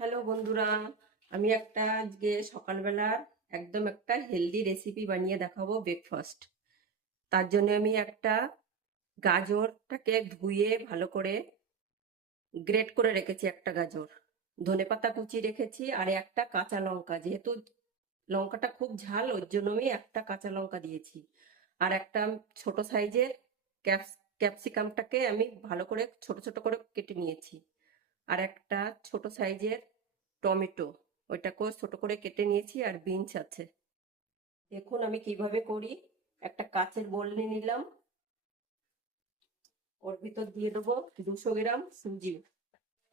Hello বন্ধুরা, আমি আজকে সকালবেলা একদম একটা হেলদি রেসিপি বানিয়ে দেখাবো ব্রেকফাস্ট। তার জন্য আমি গাজরটাকে ধুয়ে ভালো করে গ্রেট করে রেখেছি, একটা গাজর, ধনেপাতা কুচি রেখেছি, আর একটা কাঁচা লঙ্কা, যেহেতু লঙ্কাটা খুব ঝাল ওর জন্য আমি একটা কাঁচা লঙ্কা দিয়েছি। আর একটা ছোট সাইজের ক্যাপসিকামটাকে আমি ভালো করে ছোট ছোট করে কেটে নিয়েছি। আর একটা ছোট সাইজের টমেটো, ওইটাকেও ছোট করে কেটে নিয়েছি। আর বিনস আছে। দেখুন আমি কিভাবে করি। একটা কাচের বোল নিয়ে নিলাম, ওর ভিতর দিয়ে দেবো 200 গ্রাম সুজি।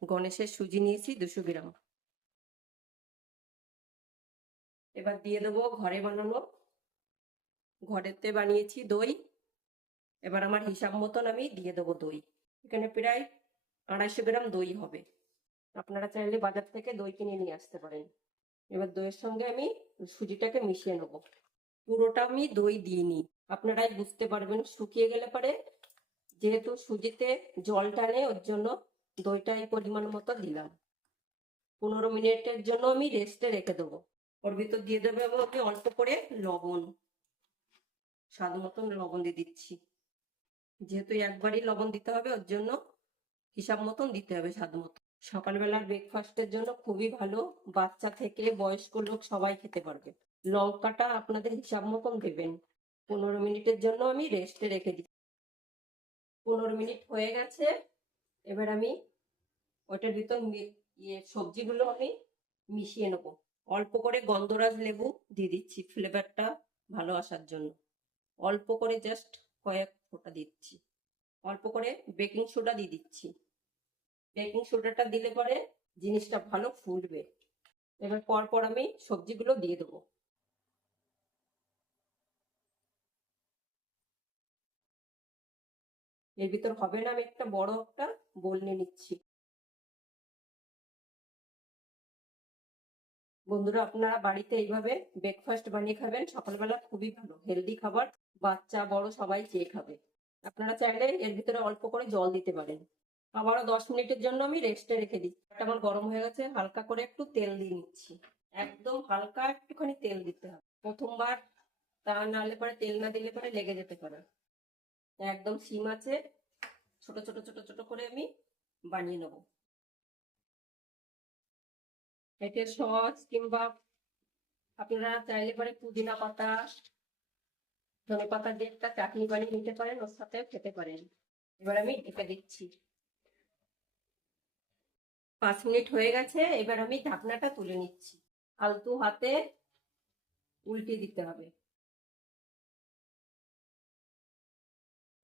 গণেশের সুজি নিয়েছি 200 গ্রাম। এবার দিয়ে দেবো ঘরেতে বানিয়েছি দই। এবার আমার হিসাব মতন আমি দিয়ে দেবো দই। এখানে প্রায় 250 গ্রাম দই হবে। আপনারা চাইলে বাজার থেকে দই কিনে নিয়ে আসতে পারেন। এবার দইয়ের সঙ্গে আমি সুজিটাকে মিশিয়ে নেবো। পুরোটা আমি দই দিইনি, আপনারাই বুঝতে পারবেন শুকিয়ে গেলে পরে, যেহেতু সুজিতে জল টানে ওর জন্য দইটা এই পরিমাণ মতো দিলাম। 15 মিনিটের জন্য আমি রেস্টে রেখে দেবো। ওর ভিতর দিয়ে দেবো আমি অল্প করে লবণ, স্বাদ মতন লবণ দিয়ে দিচ্ছি। যেহেতু একবারই লবণ দিতে হবে ওর জন্য হিসাব মতন দিতে হবে, স্বাদ মতো। সকালবেলার ব্রেকফাস্টের জন্য খুবই ভালো, বাচ্চা থেকে বয়স্ক লোক সবাই খেতে পারবে। লঙ্কাটা আপনাদের হিসাব মতন দেবেন। 15 মিনিটের জন্য আমি রেস্টে রেখে দিই। 15 মিনিট হয়ে গেছে। এবার আমি ওটার ভিতর সবজিগুলো আমি মিশিয়ে নেবো। অল্প করে গন্ধরাজ লেবু দিয়ে দিচ্ছি ফ্লেভারটা ভালো আসার জন্য। অল্প করে জাস্ট কয়েক ফোঁটা দিচ্ছি। অল্প করে বেকিং সোডা দিয়ে দিচ্ছি। বেকিং সোডাটা দিলে পরে জিনিসটা ভালো ফুলবে। এবার পরপর আমি সবজিগুলো দিয়ে দেবো। এর ভিতর হবে না, আমি একটা বড় একটা বোল নিয়ে নিচ্ছি। বন্ধুরা, আপনারা বাড়িতে এইভাবে ব্রেকফাস্ট বানিয়ে খাবেন, সকালবেলা খুবই ভালো হেলদি খাবার, বাচ্চা বড় সবাই চেয়ে খাবে। আপনারা চাইলে এর ভিতরে অল্প করে জল দিতে পারেন। আবারও 10 মিনিটের জন্য আমি রেস্টে রেখে দিচ্ছি। আমার গরম হয়ে গেছে, হালকা করে একটু তেল দিয়ে নিচ্ছি। একদম হালকা একটুখানি তেল দিতে হবে প্রথমবার, তা নাহলে পরে তেল না দিলে পরে লেগে যেতে পারে। একদম সিম আছে, ছোট ছোট ছোট ছোট করে আমি বানিয়ে নেবো। এতে সস কিংবা আপনারা চাইলে পরে পুদিনা পাতা, ধনে পাতা দিয়ে একটা চাটনি বানিয়ে নিতে পারেন, ওর সাথে খেতে পারেন। এবার আমি ঢেকে দিচ্ছি। 5 মিনিট হয়ে গেছে, এবার আমি ঢাকনাটা তুলে নিচ্ছি। আলতু হাতে উল্টে দিতে হবে।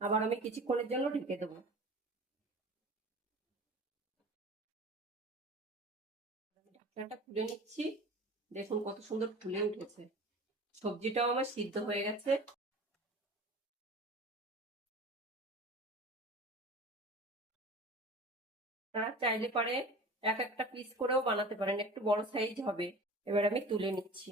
আবার আমি কিছুক্ষণের জন্য ঢেকে দেবো। ঢাকনাটা খুলে নিচ্ছি। দেখুন কত সুন্দর ফুলে উঠেছে। সবজিটাও আমার সিদ্ধ হয়ে গেছে। চাইলে পারে এক একটা পিস করেও বানাতে পারেন, একটু বড় সাইজ হবে। এবার আমি তুলে নিচ্ছি।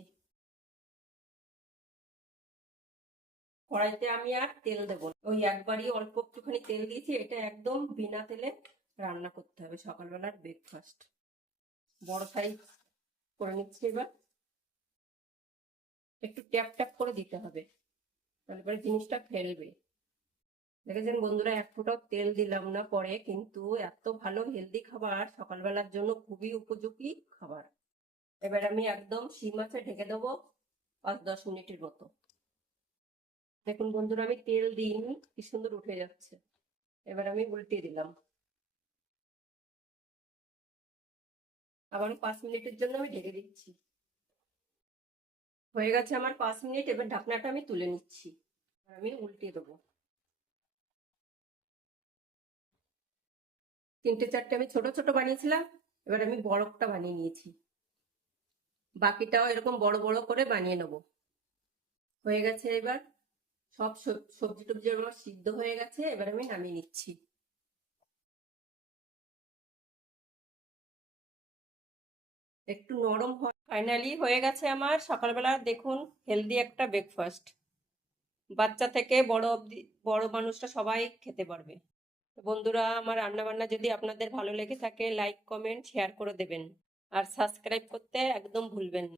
কড়াইতে আমি আর তেল দেবো না, ওই একবারই অল্প একটুখানি তেল দিয়েছি। এটা একদম বিনা তেলে রান্না করতে হবে সকালবেলার ব্রেকফাস্ট। বড় সাইজ করে নিচ্ছি। এবার একটু ট্যাপ ট্যাপ করে দিতে হবে, তারপরে জিনিসটা ফেলবে। দেখেছেন বন্ধুরা, এক ফোঁটাও তেল দিলাম না পরে, কিন্তু এত ভালো হেলদি খাবার, সকালবেলার জন্য খুবই উপযোগী খাবার। এবার আমি একদম সিম আছে ঢেকে দেবো 5-10 মিনিটের মতো। দেখুন বন্ধুরা, আমি তেল দিইনি, কি সুন্দর উঠে যাচ্ছে। এবার আমি উল্টে দিলাম। আবার 5 মিনিটের জন্য আমি ঢেকে দিচ্ছি। হয়ে গেছে আমার 5 মিনিট। এবার ঢাকনাটা আমি তুলে নিচ্ছি, আমি উল্টে দেবো। 3-4টে আমি ছোট ছোট বানিয়েছিলাম, এবার আমি বড়টা বানিয়ে নিয়েছি। বাকিটাও এরকম বড় বড় করে বানিয়ে নেবো। হয়ে গেছে। এবার সব সবজি টবজি আমার সিদ্ধ হয়ে গেছে, এবার আমি নামিয়ে নিচ্ছি। একটু নরম হয়। ফাইনালি হয়ে গেছে আমার সকালবেলা, দেখুন হেলদি একটা ব্রেকফাস্ট। বাচ্চা থেকে বড় অবধি, বড় মানুষরা সবাই খেতে পারবে। বন্ধুরা, আমার রান্না বান্না যদি আপনাদের ভালো লেগে থাকে, লাইক কমেন্ট শেয়ার করে দেবেন। আর সাবস্ক্রাইব করতে একদম ভুলবেন না।